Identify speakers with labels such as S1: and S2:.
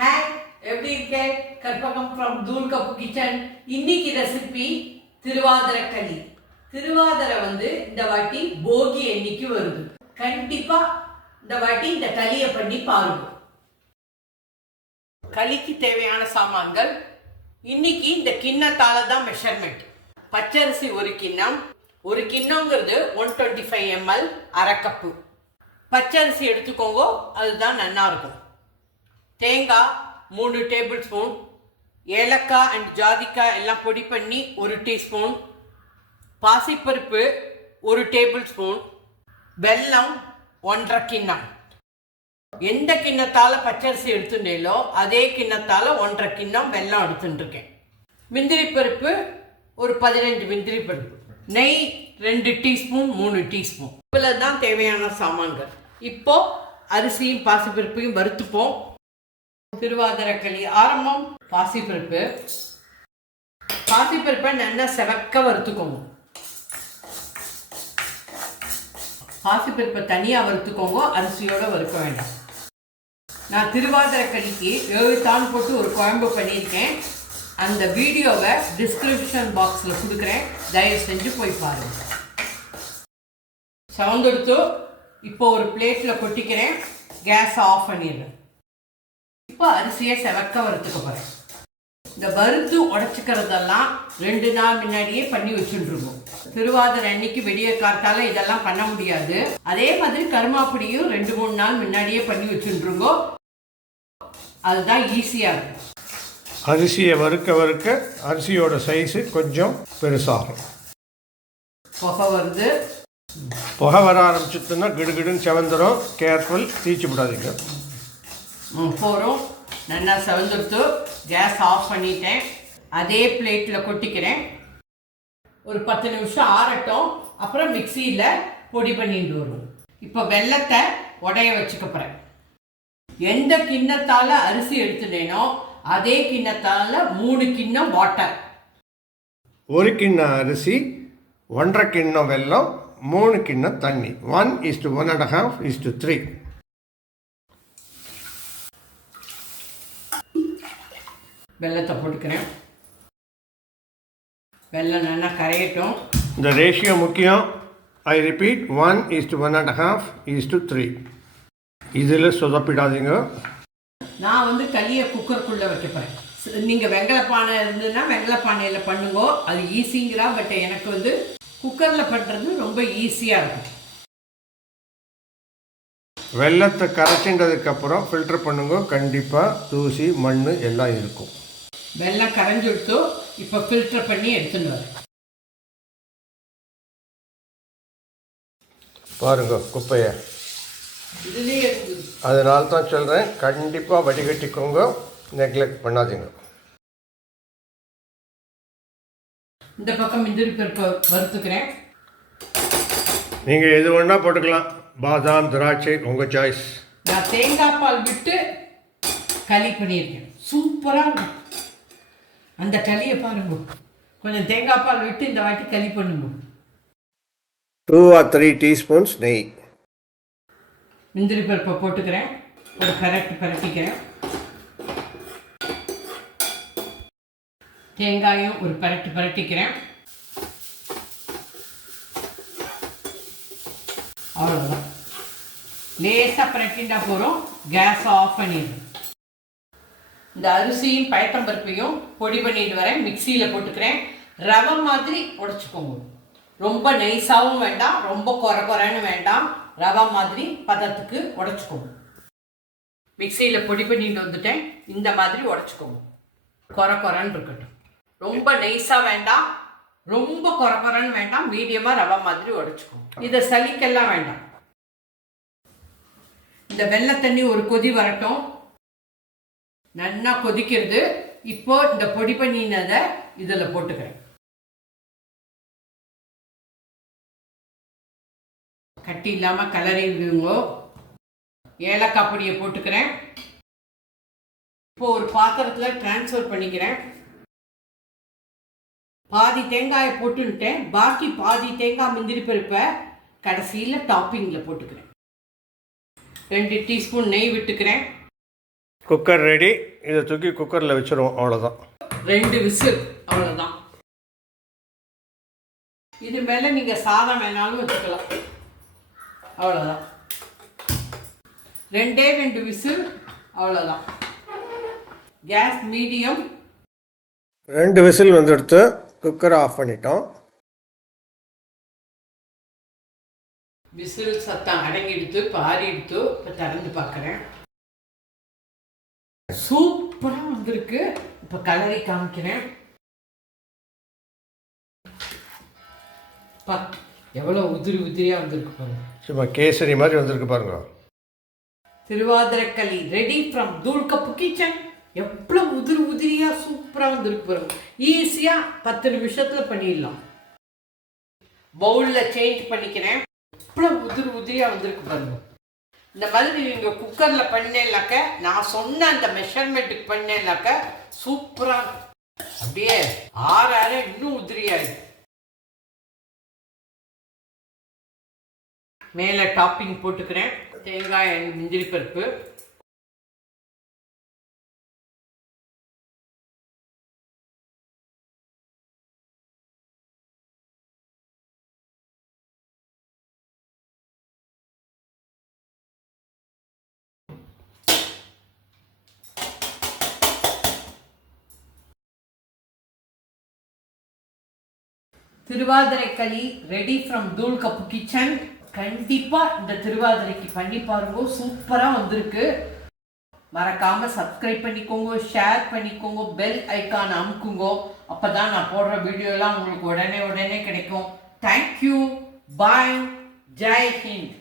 S1: Hi எப்படி இருக்கே? Karpagam from Thool cup kitchen இன்னைக்கு ரெசிபி திருவாதிரை களி. திருவாதிரை வந்து இந்த வாட்டி போகி எண்ணிக்கு வருது. கண்டிப்பா இந்த வாட்டி இந்த களியை பண்ணி பாருங்க. களிக்கு தேவையான சாமான்கள். இன்னைக்கு இந்த கிண்ணத்தால தான் மெஷர்மெண்ட் பச்சரிசி ஒரு கிண்ணம். ஒரு கிண்ணங்கிறது ஒன் டுவெண்ட்டி ஃபைவ் எம்எல் அரை கப்பு பச்சரிசி எடுத்துக்கோங்க அதுதான் நல்லா இருக்கும். தேங்காய் மூணு டேபிள் ஸ்பூன் ஏலக்காய் அண்ட் ஜாதிக்காய் எல்லாம் பொடி பண்ணி ஒரு டீஸ்பூன். பாசிப்பருப்பு ஒரு டேபிள் ஸ்பூன் வெல்லம் ஒன்றரை கிண்ணம். எந்த கிண்ணத்தால் பச்சரிசி எடுத்துட்டேலோ அதே கிண்ணத்தால் ஒன்றரை கிண்ணம் வெல்லம் எடுத்துட்டுருக்கேன். முந்திரி பருப்பு ஒரு பதினஞ்சு முந்திரி பருப்பு. நெய் ரெண்டு டீஸ்பூன் மூணு டீஸ்பூன். இவ்வளோ தான் தேவையான சாமான்கள். இப்போது அரிசியும் பாசிப்பருப்பையும் வறுத்துப்போம். திருவாதிரக்களி ஆரம்பம். பாசிப்பருப்பு. பாசிப்பருப்பை நல்லா செவக்க வறுத்துக்கோங்க. பாசிப்பருப்பை தனியாக வறுத்துக்கோங்க. அரிசியோடு வறுக்க வேண்டாம். நான் திருவாதிரக்களிக்கு எழுத்தான் போட்டு ஒரு குழம்பு பண்ணியிருக்கேன். அந்த வீடியோவை டிஸ்கிரிப்ஷன் பாக்ஸில் கொடுக்குறேன். தயவு செஞ்சு போய் பாருங்கள் செவந்தெடுத்து இப்போ ஒரு பிளேட்டில் கொட்டிக்கிறேன். கேஸ் ஆஃப் பண்ணிடுறேன். இப்போ அரிசியை செவக்க வறுத்துக்க போகிறேன் இந்த வறுத்து உடச்சிக்கிறதெல்லாம் ரெண்டு நாள் முன்னாடியே பண்ணி வச்சுட்டுருக்கோம். திருவாதிரை அன்னைக்கு வெடிய காத்தால இதெல்லாம் பண்ண முடியாது. அதே மாதிரி கருமாப்பிடியும் ரெண்டு மூணு நாள் முன்னாடியே பண்ணி வச்சுட்டுருங்கோ அதுதான் ஈஸியாக இருக்கும்.
S2: அரிசியை வறுக்க வறுக்க அரிசியோட சைஸு கொஞ்சம் பெருசாகும்.
S1: புகை வருது.
S2: புகை வர ஆரம்பிச்சிட்டுன்னா கிடுகிடுன்னு செவந்துடும் கேர்ஃபுல் தீச்சு விடாதீங்க
S1: போகிறோம் நல்லா செவந்துடுத்து. கேஸ் ஆஃப் பண்ணிட்டேன். அதே பிளேட்டில் கொட்டிக்கிறேன். ஒரு பத்து நிமிஷம் ஆறட்டும். அப்புறம் மிக்சியில் பொடி பண்ணிட்டு வருவோம் இப்போ வெள்ளத்தை உடைய வச்சுக்க போகிறேன் எந்த கிண்ணத்தால் அரிசி எடுத்துனேனோ அதே கிண்ணத்தால் மூணு கிண்ணம் வாட்டர்
S2: ஒரு கிண்ணம் அரிசி ஒன்றரை கிண்ணம் வெல்லம் மூணு கிண்ணம் தண்ணி. One is to one and half is to three
S1: வெள்ளத்தை போட்டுக்கிறேன். வெள்ளம் நல்லா கரையட்டும்.
S2: இந்த ரேஷியோ முக்கியம். I repeat one is to one and half is to three இதில் சொதப்பிடாதீங்க.
S1: நான் வந்து களியை குக்கருக்குள்ளே வைக்க போகிறேன் நீங்கள் வெங்கலப்பானை இருந்ததுன்னா வெங்கலப்பானையில் பண்ணுங்க. அது ஈஸிங்கிறா பட் எனக்கு வந்து குக்கரில் பண்ணுறது ரொம்ப ஈஸியாக இருக்கும்.
S2: வெள்ளத்தை கரைச்சின்றதுக்கப்புறம் ஃபில்டர் பண்ணுங்க. கண்டிப்பாக தூசி மண் எல்லாம் இருக்கும்.
S1: வெள்ளம் கரைஞ்சி விட்டு இப்போ ஃபில்டர் பண்ணி எடுத்துன்னு வரேன்
S2: பாருங்க குப்பையை.
S1: இதுலேயே
S2: அதனால தான் சொல்கிறேன் கண்டிப்பாக வடிகட்டிக்கோங்க நெக்லெக்ட் பண்ணாதீங்க.
S1: இந்த பக்கம் முந்திரி பருப்பை வறுத்துக்கிறேன்.
S2: நீங்கள் எது வேணால் போட்டுக்கலாம். பாதாம் திராட்சை உங்கள் சாய்ஸ்
S1: நான் தேங்காய் பால் விட்டு களி பண்ணியிருக்கேன். சூப்பராக இருக்கும். அந்த களியை பாருங்க. கொஞ்சம் தேங்காய் பால் விட்டு இந்த வாட்டி களி பண்ணுங்க.
S2: டூ ஆர் த்ரீ டீஸ்பூன்ஸ் நெய்.
S1: முந்திரி பருப்பை போட்டுக்கிறேன். ஒரு பரட்டு பரட்டிக்கிறேன். தேங்காயும் ஒரு பரட்டு பரட்டிக்கிறேன். அவ்வளோதான் லேசாக பரட்டிண்டா போகிறோம் கேஸ் ஆஃப் பண்ணிடுறேன். இந்த அரிசியும் பயத்தம்பருப்பையும் பொடி பண்ணிட்டு வரேன். மிக்சியில் போட்டுக்கிறேன். ரவை மாதிரி உடச்சிக்கோங்க. ரொம்ப நைஸாகவும் வேண்டாம். ரொம்ப குறை குறைன்னு வேண்டாம். ரவை மாதிரி பதத்துக்கு உடச்சிக்கோங்க. மிக்சியில் பொடி பண்ணிட்டு வந்துட்டேன். இந்த மாதிரி உடச்சிக்கோங்க. குறை குறைன்னு இருக்கட்டும். ரொம்ப நைஸாக வேண்டாம். ரொம்ப குறை குறைன்னு வேண்டாம். மீடியமாக ரவை மாதிரி உடச்சிக்கோங்க. இதை சளிக்கெல்லாம் வேண்டாம். இந்த வெள்ளை தண்ணி ஒரு கொதி வரட்டும். நல்லா கொதிக்கிறது. இப்போ இந்த பொடி பண்ணினதை இதில் போட்டுக்கிறேன். கட்டி இல்லாமல் கலரி விடுங்கோ. ஏலக்காய் பொடியை போட்டுக்கிறேன். இப்போ ஒரு பாத்திரத்தில் டிரான்ஸ்ஃபர் பண்ணிக்கிறேன். பாதி தேங்காயை போட்டுன்ட்டேன் பாக்கி பாதி தேங்காய் முந்திரி பருப்பை கடைசியில் டாப்பிங்கில் போட்டுக்கிறேன். ரெண்டு டீஸ்பூன் நெய் விட்டுக்கிறேன்.
S2: Cooker ready. இதை தூக்கி குக்கரில் வச்சுருவோம். அவ்வளோதான்
S1: ரெண்டு விசில். அவ்வளோதான் இது மேலே நீங்கள் சாதம் வேணாலும் வச்சுக்கலாம். அவ்வளோதான் ரெண்டே ரெண்டு விசில். அவ்வளோதான் கேஸ் மீடியம்.
S2: ரெண்டு விசில் வந்துடுத்து. குக்கரை ஆஃப் பண்ணிட்டோம்.
S1: விசில் சத்தம் அடங்கிடுத்து இப்போ ஆறிடுத்து இப்போ திறந்து பார்க்குறேன். சூப்பராக வந்திருக்கு. இப்போ கலரி காமிக்கிறேன். பா எவ்வளோ உதிரி உதிரியாக வந்திருக்கு பாருங்க.
S2: சும்மா கேசரி மாதிரி வந்திருக்கு பாருங்க.
S1: திருவாதிரக்களி ரெடி ஃப்ரம் தூள்கப்பு கிச்சன் எவ்வளோ உதிரி உதிரியாக சூப்பராக வந்திருக்கு பாருங்க. ஈஸியாக பத்து நிமிஷத்தில் பண்ணிடலாம். பவுலில் சேஞ்ச் பண்ணிக்கிறேன். எவ்வளோ உதிரி உதிரியாக வந்திருக்கு பாருங்க. இந்த மாதிரி நீங்கள் குக்கரில் பண்ணேன்னாக்க நான் சொன்ன அந்த மெஷர்மெண்ட்டுக்கு பண்ணேன்னாக்க சூப்பராக அப்படியே ஆற ஆற இன்னும் உதிரியாயிடும் மேலே டாப்பிங் போட்டுக்கிறேன். தேங்காய் முந்திரி பருப்பு. திருவாதிரைக்களி ready from Thool cup kitchen கண்டிப்பாக இந்த திருவாதிரைக்கு பண்ணி பாருங்க. சூப்பராக வந்திருக்கு. மறக்காம சப்ஸ்கிரைப் பண்ணிக்கோங்க ஷேர் பண்ணிக்கோங்க பெல் ஐக்கான் அமுக்குங்க. அப்பதான் நான் போடுற வீடியோலாம் உங்களுக்கு உடனே உடனே கிடைக்கும். Thank you bye Jai Hind